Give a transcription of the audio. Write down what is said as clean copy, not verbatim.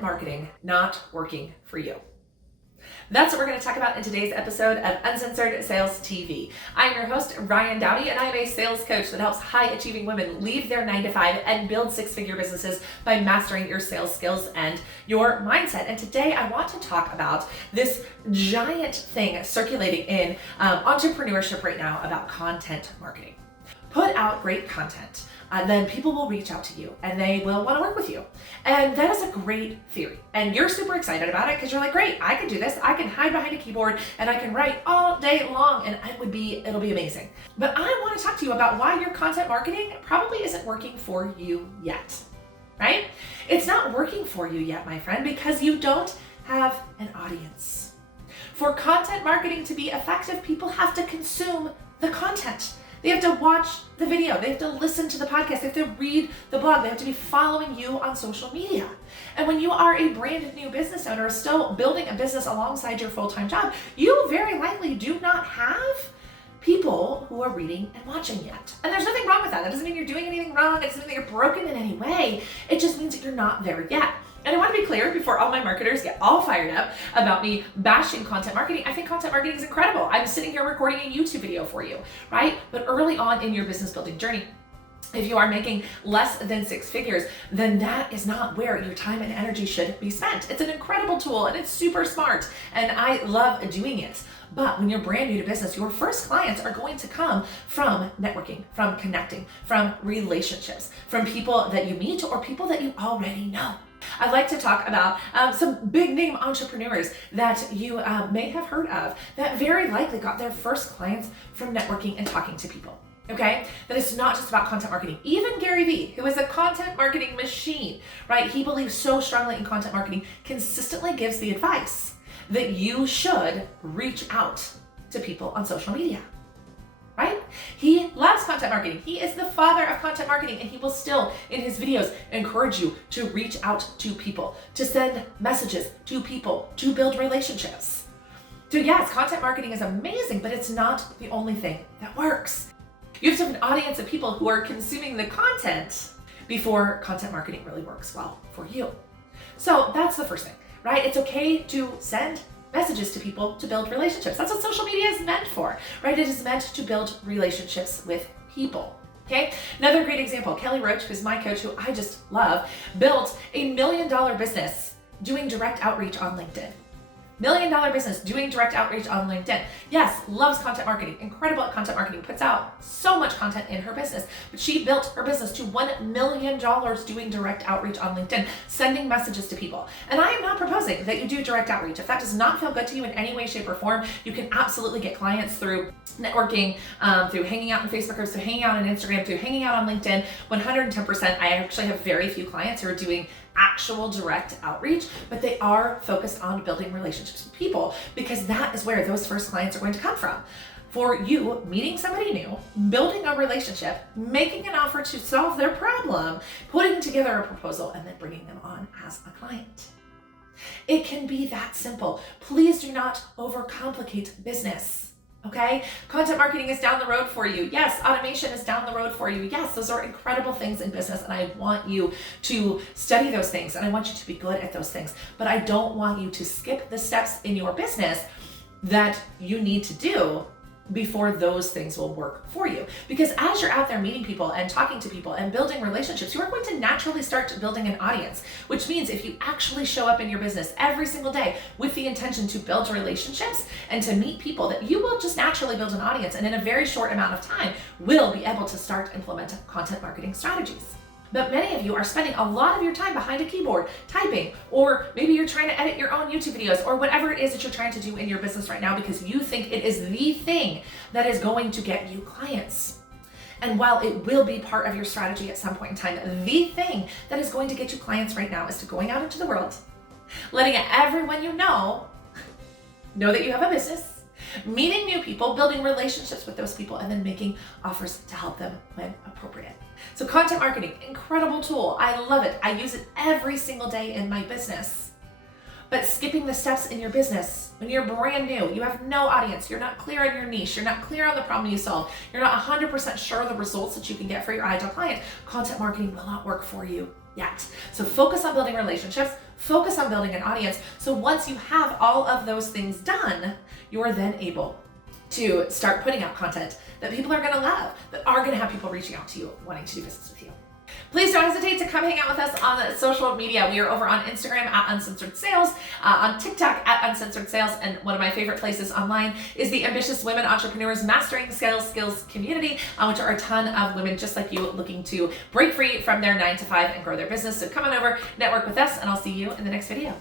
content marketing not working for you? That's what we're going to talk about in today's episode of Uncensored Sales TV. I'm your host, Ryan Dowdy, and I'm a sales coach that helps high-achieving women leave their 9-to-5 and build six-figure businesses by mastering your sales skills and your mindset. And today I want to talk about this giant thing circulating in entrepreneurship right now about content marketing. Put out great content. Then people will reach out to you and they will want to work with you. And that is a great theory. And you're super excited about it because you're like, great, I can do this. I can hide behind a keyboard and I can write all day long and it'll be amazing. But I want to talk to you about why your content marketing probably isn't working for you yet, right? It's not working for you yet, my friend, because you don't have an audience. For content marketing to be effective, people have to consume the content. They have to watch the video, they have to listen to the podcast, they have to read the blog, they have to be following you on social media. And when you are a brand new business owner still building a business alongside your full-time job, you very likely do not have people who are reading and watching yet. And there's nothing wrong with that. That doesn't mean you're doing anything wrong, it doesn't mean that you're broken in any way. It just means that you're not there yet. And I want to be clear before all my marketers get all fired up about me bashing content marketing. I think content marketing is incredible. I'm sitting here recording a YouTube video for you, right? But early on in your business building journey, if you are making less than six figures, then that is not where your time and energy should be spent. It's an incredible tool and it's super smart and I love doing it. But when you're brand new to business, your first clients are going to come from networking, from connecting, from relationships, from people that you meet or people that you already know. I'd like to talk about some big name entrepreneurs that you may have heard of that very likely got their first clients from networking and talking to people. Okay, that it's not just about content marketing. Even Gary Vee, who is a content marketing machine, right? He believes so strongly in content marketing, consistently gives the advice that you should reach out to people on social media, right? He loves content marketing. He is the father of content marketing, and he will still, in his videos, encourage you to reach out to people, to send messages to people, to build relationships. So yes, content marketing is amazing, but it's not the only thing that works. You have to have an audience of people who are consuming the content before content marketing really works well for you. So that's the first thing, right? It's okay to send messages to people to build relationships. That's what social media is meant for, right? It is meant to build relationships with people. Okay, another great example, Kelly Roach, who's my coach, who I just love, built a $1 million business doing direct outreach on LinkedIn. $1 million business doing direct outreach on LinkedIn. Yes, loves content marketing, incredible at content marketing, puts out so much content in her business, but she built her business to $1 million doing direct outreach on LinkedIn, sending messages to people. And I am not proposing that you do direct outreach. If that does not feel good to you in any way, shape, or form, you can absolutely get clients through networking, through hanging out in Facebook groups, through hanging out on Instagram, through hanging out on LinkedIn, 110%. I actually have very few clients who are doing actual direct outreach, but they are focused on building relationships with people because that is where those first clients are going to come from. For you, meeting somebody new, building a relationship, making an offer to solve their problem, putting together a proposal, and then bringing them on as a client. It can be that simple. Please do not overcomplicate business. Okay? Content marketing is down the road for you. Yes, automation is down the road for you. Yes, those are incredible things in business and I want you to study those things and I want you to be good at those things. But I don't want you to skip the steps in your business that you need to do before those things will work for you. Because as you're out there meeting people and talking to people and building relationships, you are going to naturally start building an audience, which means if you actually show up in your business every single day with the intention to build relationships and to meet people, that you will just naturally build an audience and in a very short amount of time will be able to start implement content marketing strategies. But many of you are spending a lot of your time behind a keyboard typing, or maybe you're trying to edit your own YouTube videos or whatever it is that you're trying to do in your business right now because you think it is the thing that is going to get you clients. And while it will be part of your strategy at some point in time, the thing that is going to get you clients right now is to going out into the world, letting everyone you know that you have a business, meeting new people, building relationships with those people, and then making offers to help them when appropriate. So content marketing, incredible tool. I love it. I use it every single day in my business. But skipping the steps in your business, when you're brand new, you have no audience, you're not clear on your niche, you're not clear on the problem you solve, you're not 100% sure of the results that you can get for your ideal client, content marketing will not work for you yet. So focus on building relationships, focus on building an audience. So once you have all of those things done, you're then able to start putting out content that people are gonna love, that are gonna have people reaching out to you, wanting to do business with you. Please don't hesitate to come hang out with us on social media. We are over on Instagram at Uncensored Sales, on TikTok at Uncensored Sales, and one of my favorite places online is the Ambitious Women Entrepreneurs Mastering Sales Skills community, which are a ton of women just like you looking to break free from their 9 to 5 and grow their business. So come on over, network with us, and I'll see you in the next video.